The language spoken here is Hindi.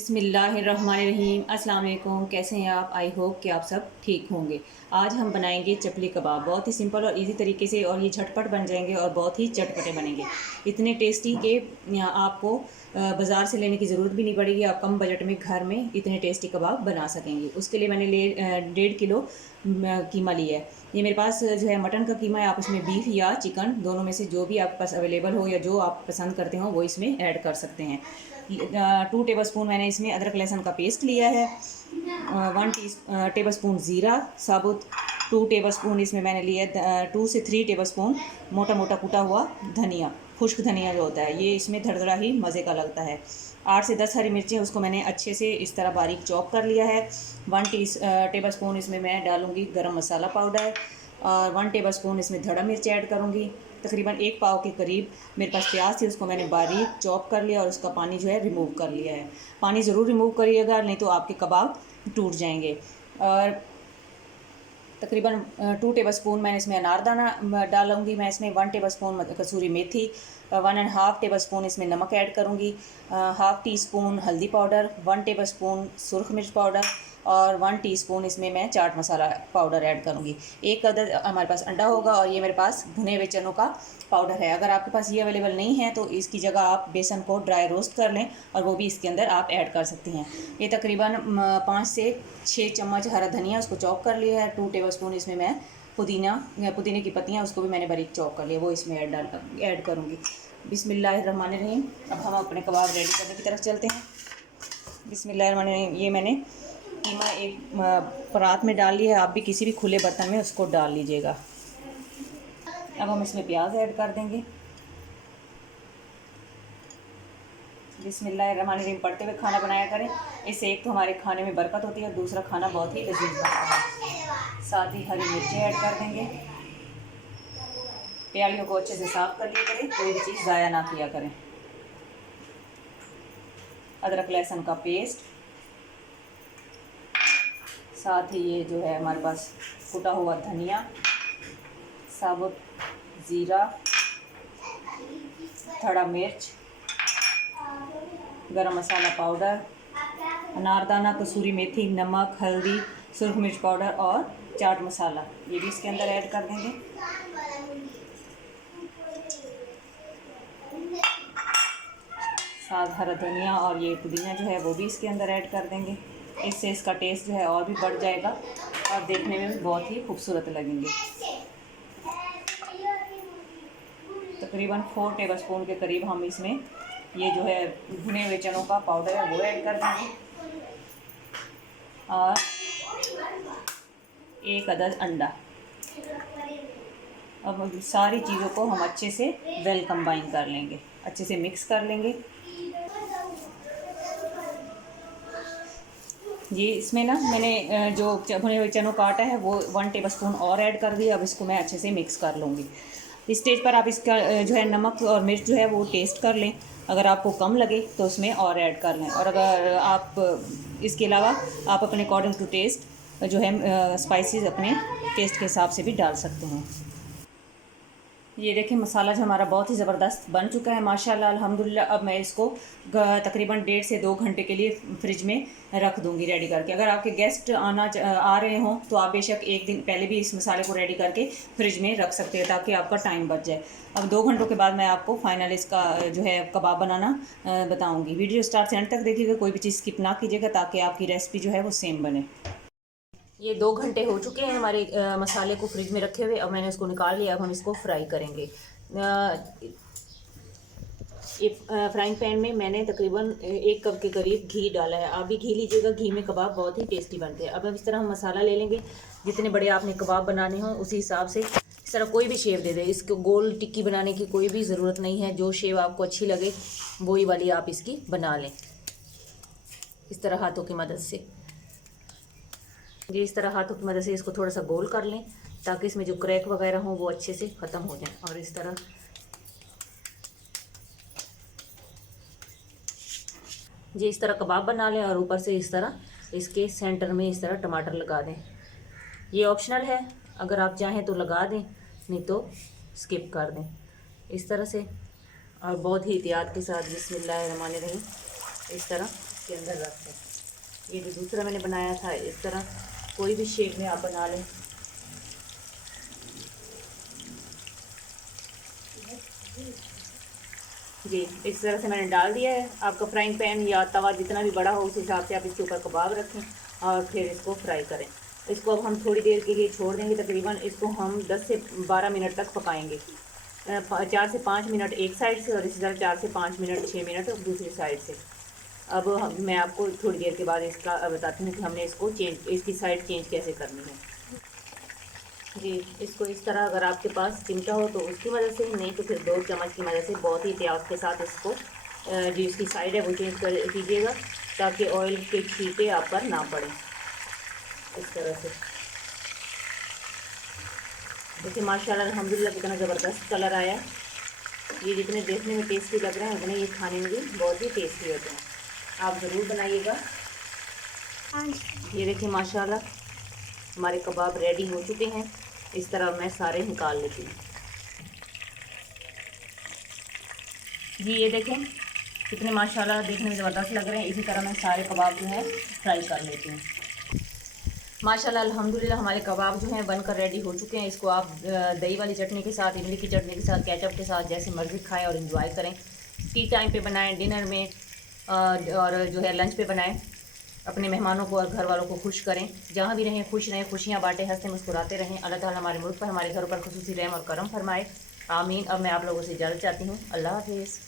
बिस्मिल्लाहिर्रहमानिर्रहीम। अस्सलाम वालेकुम। कैसे हैं आप? आई होप कि आप सब ठीक होंगे। आज हम बनाएंगे चपली कबाब, बहुत ही सिंपल और इजी तरीके से, और ये झटपट बन जाएंगे और बहुत ही चटपटे बनेंगे। इतने टेस्टी कि आपको बाज़ार से लेने की ज़रूरत भी नहीं पड़ेगी। आप कम बजट में घर में इतने टेस्टी कबाब बना सकेंगे। उसके लिए मैंने 1.5 किलो कीमा लिया है। ये मेरे पास जो है मटन का कीमा है। आप इसमें बीफ या चिकन दोनों में से जो भी आपके पास अवेलेबल हो या जो आप पसंद करते हो वो इसमें ऐड कर सकते हैं। 2 टेबल स्पून मैंने इसमें अदरक लहसुन का पेस्ट लिया है। 1 टेबल स्पून ज़ीरा साबुत। 2 टेबल स्पून इसमें मैंने लिया है 2 से 3 टेबल स्पून मोटा मोटा कुटा हुआ धनिया, खुश्क धनिया जो होता है, ये इसमें धड़धड़ा ही मज़े का लगता है। 8 से 10 हरी मिर्चें, उसको मैंने अच्छे से इस तरह बारीक चॉप कर लिया है। 1 टेबल स्पून इसमें मैं डालूँगी गरम मसाला पाउडर, और 1 टेबल स्पून इसमें धड़ा मिर्च ऐड करूँगी। तकरीबन 1 पाव के करीब मेरे पास प्याज थी, उसको मैंने बारीक चॉप कर लिया और उसका पानी जो है रिमूव कर लिया है। पानी ज़रूर रिमूव करिएगा, नहीं तो आपके कबाब टूट जाएंगे। और तकरीबन 2 टेबल स्पून मैंने इसमें अनारदाना डालूंगी। मैं इसमें 1 टेबल स्पून कसूरी मेथी, 1.5 टेबल स्पून इसमें नमक ऐड करूंगी, हाफ़ टी स्पून हल्दी पाउडर, 1 टेबल स्पून सुरख मिर्च पाउडर, और 1 टीस्पून इसमें मैं चाट मसाला पाउडर ऐड करूंगी। एक अदद हमारे पास अंडा होगा, और ये मेरे पास भुने हुए चनों का पाउडर है। अगर आपके पास ये अवेलेबल नहीं है तो इसकी जगह आप बेसन को ड्राई रोस्ट कर लें और वो भी इसके अंदर आप ऐड कर सकती हैं। ये तकरीबन 5 से 6 चम्मच हरा धनिया, उसको चॉप कर लिया है। 2 टेबल स्पून इसमें मैं पुदीने की पत्तियाँ, उसको भी मैंने बारीक चॉप कर लिया, वो इसमें ऐड करूँगी। बिस्मिल्लाहिर्रहमानिर्रहीम। अब हम अपने कबाब रेडी करने की तरफ चलते हैं। बिस्मिल्लाहिर्रहमानिर्रहीम। ये मैंने कीमा एक परात में डाल लिया है, आप भी किसी भी खुले बर्तन में उसको डाल लीजिएगा। अब हम इसमें प्याज ऐड कर देंगे। बिस्मिल्लाहिर्रहमानिर्रहीम पढ़ते हुए खाना बनाया करें, इससे एक तो हमारे खाने में बरकत होती है और दूसरा खाना बहुत ही लजीज बनता है। साथ ही हरी मिर्चें ऐड कर देंगे। प्यालियों को अच्छे से साफ कर लिया करें, कोई भी चीज़ ज़ाया ना किया करें। अदरक लहसुन का पेस्ट, साथ ही ये जो है हमारे पास कुटा हुआ धनिया, साबुत ज़ीरा, थड़ा मिर्च, गरम मसाला पाउडर, अनारदाना, कसूरी मेथी, नमक, हल्दी, सुरख मिर्च पाउडर और चाट मसाला, ये भी इसके अंदर ऐड कर देंगे। साथ हरा धनिया और ये पुदीना जो है वो भी इसके अंदर ऐड कर देंगे। इससे इसका टेस्ट जो है और भी बढ़ जाएगा और देखने में भी बहुत ही खूबसूरत लगेंगे। तकरीबन 4 टेबल स्पून के करीब हम इसमें ये जो है भुने हुए चनों का पाउडर है वो ऐड कर देंगे, और 1 अदद अंडा। अब सारी चीज़ों को हम अच्छे से वेल कंबाइन कर लेंगे, अच्छे से मिक्स कर लेंगे। जी, इसमें ना मैंने जो भुने हुए चनों का आटा है वो 1 टेबल स्पून और ऐड कर दिया। अब इसको मैं अच्छे से मिक्स कर लूँगी। इस स्टेज पर आप इसका जो है नमक और मिर्च जो है वो टेस्ट कर लें। अगर आपको कम लगे तो उसमें और ऐड कर लें, और अगर आप इसके अलावा आप अपने अकॉर्डिंग टू टेस्ट जो है स्पाइसेस अपने टेस्ट के हिसाब से भी डाल सकते हैं। ये देखिए मसाला जो हमारा बहुत ही ज़बरदस्त बन चुका है माशाल्लाह अल्हम्दुलिल्लाह। अब मैं इसको तकरीबन 1.5 से 2 घंटे के लिए फ्रिज में रख दूंगी रेडी करके। अगर आपके गेस्ट आ रहे हों तो आप बेशक 1 दिन पहले भी इस मसाले को रेडी करके फ्रिज में रख सकते हैं, ताकि आपका टाइम बच जाए। अब 2 घंटों के बाद मैं आपको फाइनल इसका जो है कबाब बनाना बताऊँगी। वीडियो स्टार्ट से एंड तक देखिएगा, कोई भी चीज़ स्किप ना कीजिएगा, ताकि आपकी रेसिपी जो है वो सेम बने। ये 2 घंटे हो चुके हैं हमारे मसाले को फ्रिज में रखे हुए। अब मैंने इसको निकाल लिया। अब हम इसको फ्राई करेंगे। एक फ्राइंग पैन में मैंने तकरीबन 1 कप के करीब घी डाला है। आप भी घी लीजिएगा, घी में कबाब बहुत ही टेस्टी बनते हैं। अब इस तरह हम मसाला ले लेंगे, जितने बड़े आपने कबाब बनाने हों उसी हिसाब से इस तरह कोई भी शेप दे दें। इसको गोल टिक्की बनाने की कोई भी ज़रूरत नहीं है, जो शेप आपको अच्छी लगे वही वाली आप इसकी बना लें। इस तरह हाथों की मदद से, ये इस तरह हाथों की मदद से इसको थोड़ा सा गोल कर लें, ताकि इसमें जो क्रैक वगैरह हों वो अच्छे से ख़त्म हो जाएं। और इस तरह जी इस तरह कबाब बना लें, और ऊपर से इस तरह इसके सेंटर में इस तरह टमाटर लगा दें। ये ऑप्शनल है, अगर आप चाहें तो लगा दें, नहीं तो स्किप कर दें इस तरह से। और बहुत ही एहतियात के साथ बिस्मिल्लाहिर्रहमानिर्रहीम इस तरह इसके अंदर रख दें। ये जो दूसरा मैंने बनाया था, इस तरह कोई भी शेप में आप बना लें। जी, इस तरह से मैंने डाल दिया है। आपका फ्राइंग पैन या तवा जितना भी बड़ा हो उस हिसाब से आप इसके ऊपर कबाब रखें और फिर इसको फ्राई करें। इसको अब हम थोड़ी देर के लिए छोड़ देंगे, तकरीबन इसको हम 10 से 12 मिनट तक पकाएंगे। 4 से 5 मिनट एक साइड से और इसी तरह 4 से 5 मिनट 6 मिनट दूसरी साइड से। अब मैं आपको थोड़ी देर के बाद इसका बताती हूँ कि हमने इसकी साइड चेंज कैसे करनी है। जी, इसको इस तरह अगर आपके पास चिमटा हो तो उसकी मदद से, नहीं तो फिर 2 चम्मच की मदद से बहुत ही एहतियात के साथ इसको जो इसकी साइड है वो चेंज कर कीजिएगा, ताकि ऑयल के छींटे आप पर ना पड़े। इस तरह से देखिए माशाल्लाह अल्हम्दुलिल्लाह कितना ज़बरदस्त कलर आया। ये जितने देखने में टेस्टी लग रहे हैं उतने ये खाने में भी बहुत ही टेस्टी होते हैं। आप ज़रूर बनाइएगा। ये देखिए माशाल्लाह हमारे कबाब रेडी हो चुके हैं। इस तरह मैं सारे निकाल लेती हूँ। जी ये देखें कितने माशाल्लाह देखने में ज़बरदस्त लग रहे हैं। इसी तरह मैं सारे कबाब जो है फ्राई कर लेती हूँ। माशाल्लाह अल्हम्दुलिल्लाह हमारे कबाब जो हैं बनकर रेडी हो चुके हैं। इसको आप दही वाली चटनी के साथ, इमली की चटनी के साथ, केचप के साथ जैसे मर्ज़ी खाएं और इन्जॉय करें। टी टाइम पे बनाएं, डिनर में और जो है लंच पे बनाएं। अपने मेहमानों को और घर वालों को खुश करें। जहाँ भी रहें खुश रहें, खुशियाँ बांटें, हंसते मुस्कुराते रहें। अल्लाह ताला हमारे मुल्क पर, हमारे घरों पर खुसूसी रहम और करम फरमाए। आमीन। अब मैं आप लोगों से इजाज़त चाहती हूँ। अल्लाह हाफिज़।